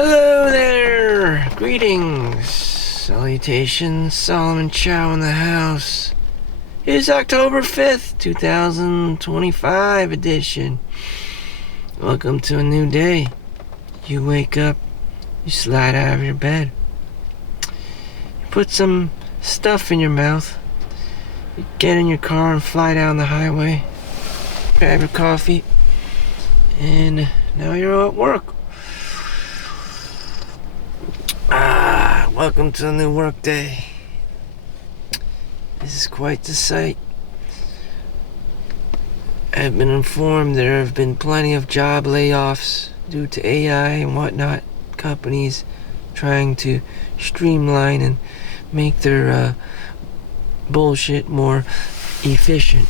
Hello there! Greetings! Salutations, Solomon Chau in the house. It's October 5th, 2025 edition. Welcome to a new day. You wake up, you slide out of your bed. You put some stuff in your mouth. You get in your car and fly down the highway. Grab your coffee. And now you're at work. Welcome to a new work day. This is quite the sight. I've been informed there have been plenty of job layoffs due to AI and whatnot. Companies trying to streamline and make their bullshit more efficient.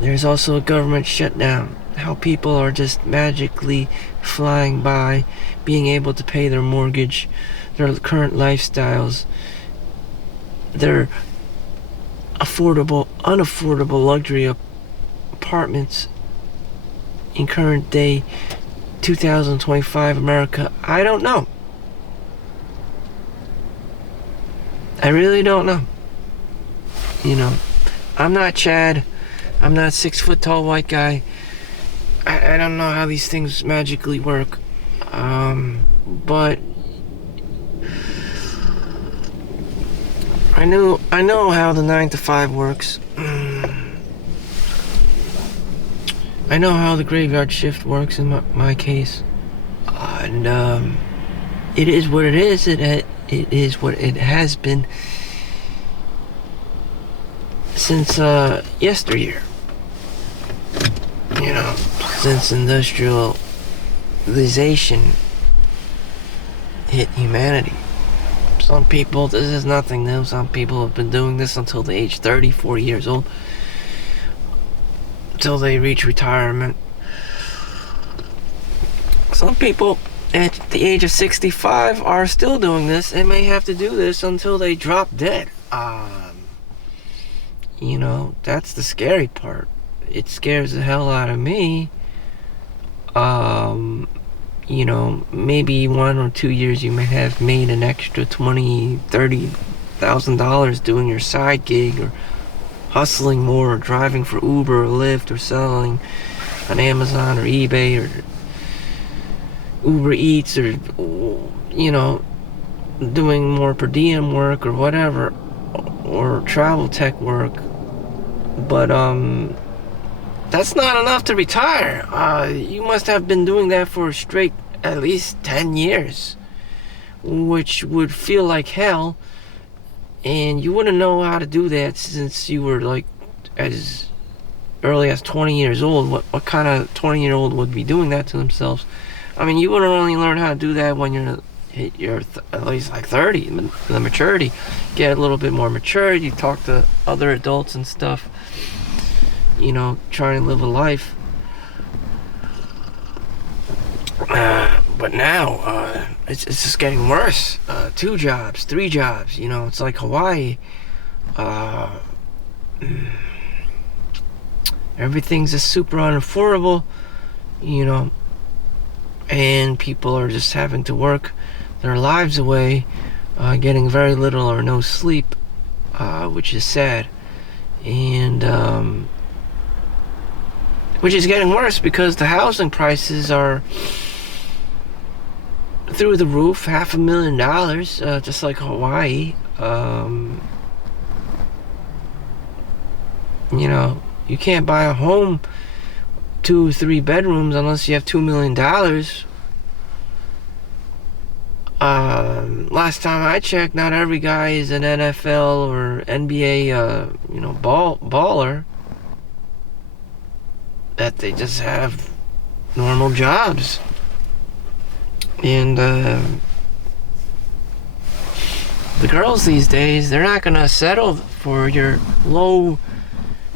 There's also a government shutdown. How people are just magically flying by, being able to pay their mortgage, their current lifestyles, their unaffordable luxury apartments in current day 2025 America. I don't know. I really don't know. You know, I'm not Chad. I'm not a 6 foot tall white guy. I don't know how these things magically work. But I know how the 9 to 5 works. I know how the graveyard shift works in my case. And it is what it is. It is what it has been since yesteryear. You know, since industrialization hit humanity. Some people, this is nothing new. Some people have been doing this until the age 30, 40 years old. Until they reach retirement. Some people at the age of 65 are still doing this and may have to do this until they drop dead. You know, that's the scary part. It scares the hell out of me. You know, maybe 1 or 2 years you may have made an extra $20,000-$30,000 doing your side gig or hustling more or driving for Uber or Lyft or selling on Amazon or eBay or Uber Eats or, you know, doing more per diem work or whatever, or travel tech work. But that's not enough to retire. You must have been doing that for straight at least 10 years, which would feel like hell, and you wouldn't know how to do that since you were like as early as 20 years old. What kind of 20-year-old would be doing that to themselves? I mean, you wouldn't only learn how to do that when you're at least like 30, the maturity. Get a little bit more mature, you talk to other adults and stuff, you know, trying to live a life. But now, it's just getting worse. 2 jobs, 3 jobs, you know, it's like Hawaii. Everything's just super unaffordable, you know, and people are just having to work their lives away, getting very little or no sleep, which is sad. And, which is getting worse because the housing prices are through the roof, $500,000, just like Hawaii. You know, you can't buy a home 2 or 3 bedrooms unless you have $2 million. Last time I checked, not every guy is an NFL or NBA, you know, baller. That they just have normal jobs. And the girls these days, they're not gonna settle for your low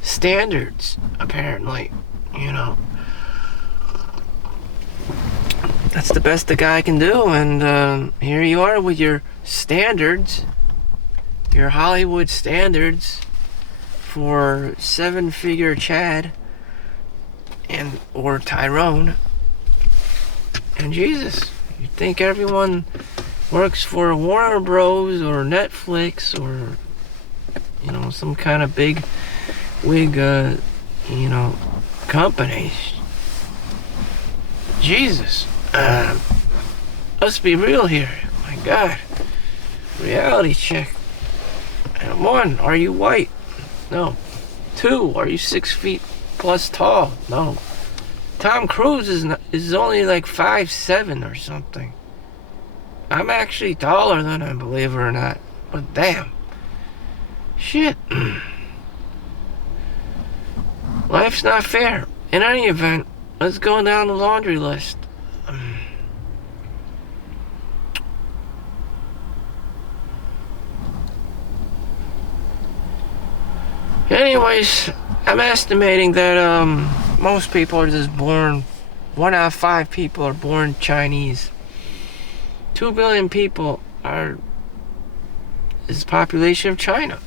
standards, apparently. You know, that's the best the guy can do. And here you are with your standards, your Hollywood standards for 7-figure Chad or Tyrone, And Jesus, you think everyone works for Warner Bros. Or Netflix or, some kind of big wig, company. Jesus. Let's be real here. My God. Reality check. And 1, are you white? No. 2, are you 6 feet plus tall? No. Tom Cruise is only like 5'7" or something. I'm actually taller than him, believe it or not. But damn. Shit. Life's not fair. In any event, let's go down the laundry list. Anyways, I'm estimating that most people are just born, 1 out of 5 people are born Chinese. 2 billion people is the population of China.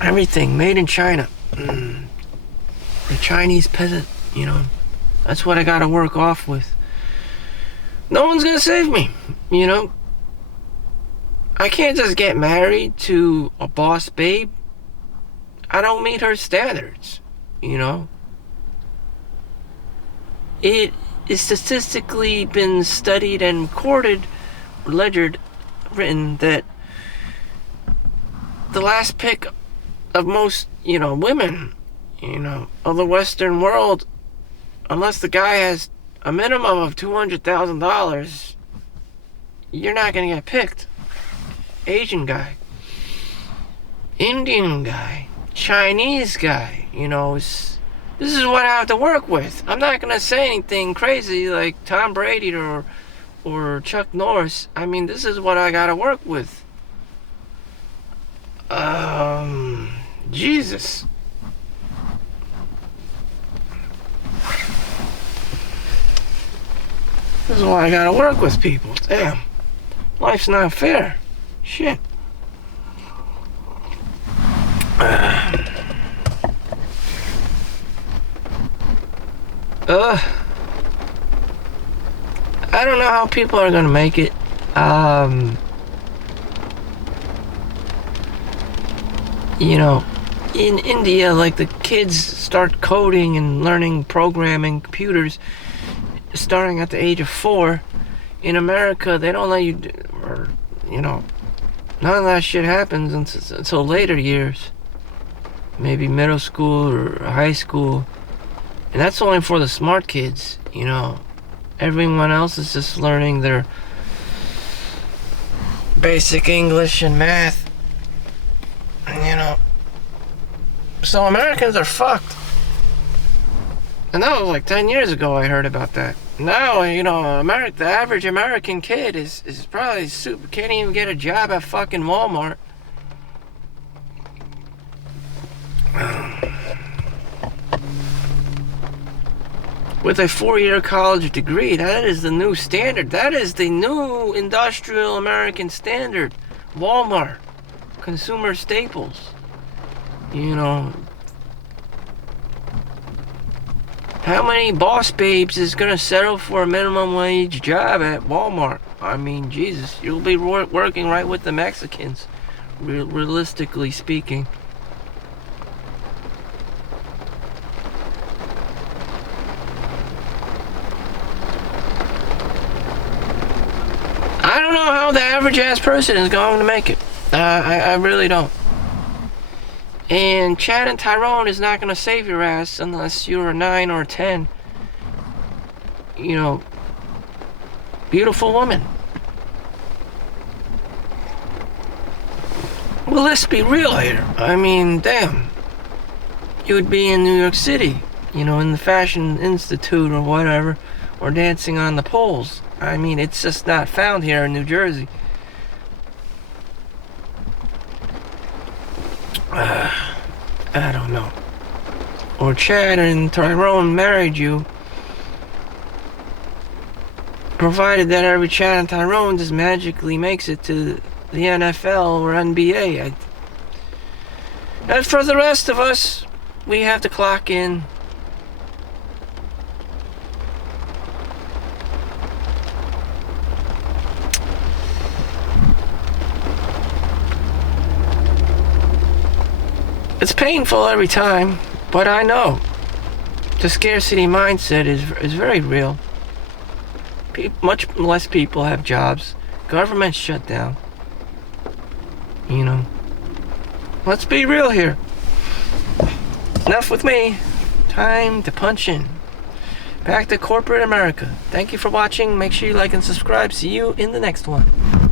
Everything made in China. The Chinese peasant, that's what I gotta work off with. No one's gonna save me, I can't just get married to a boss babe. I don't meet her standards, It is statistically been studied and recorded, written that the last pick of most, women, of the Western world, unless the guy has a minimum of $200,000, you're not gonna get picked. Asian guy, Indian guy, Chinese guy, this is what I have to work with. I'm not gonna say anything crazy like Tom Brady or Chuck Norris. I mean, this is what I gotta work with. Jesus. This is why I gotta work with people. Damn. Life's not fair. Shit. I don't know how people are gonna make it. In India, like, the kids start coding and learning programming computers starting at the age of 4. In America, they don't let you, none of that shit happens until later years. Maybe middle school or high school. And that's only for the smart kids, Everyone else is just learning their basic English and math. So Americans are fucked. And that was like 10 years ago I heard about that. Now, the average American kid is probably can't even get a job at fucking Walmart. With a 4-year college degree, that is the new standard. That is the new industrial American standard. Walmart. Consumer staples. How many boss babes is gonna settle for a minimum wage job at Walmart? I mean, Jesus, you'll be working right with the Mexicans, realistically speaking. I don't know how the average ass person is going to make it. I really don't. And Chad and Tyrone is not going to save your ass unless you're a 9 or a 10. Beautiful woman. Well, let's be real here. I mean, damn. You would be in New York City, in the Fashion Institute or whatever, or dancing on the poles. I mean, it's just not found here in New Jersey. I don't know. Or Chad and Tyrone married you, provided that every Chad and Tyrone just magically makes it to the NFL or NBA. As for the rest of us, we have to clock in, It's painful every time, but I know the scarcity mindset is very real. Much less people have jobs. Government shut down. You know. Let's be real here. Enough with me. Time to punch in. Back to corporate America. Thank you for watching. Make sure you like and subscribe. See you in the next one.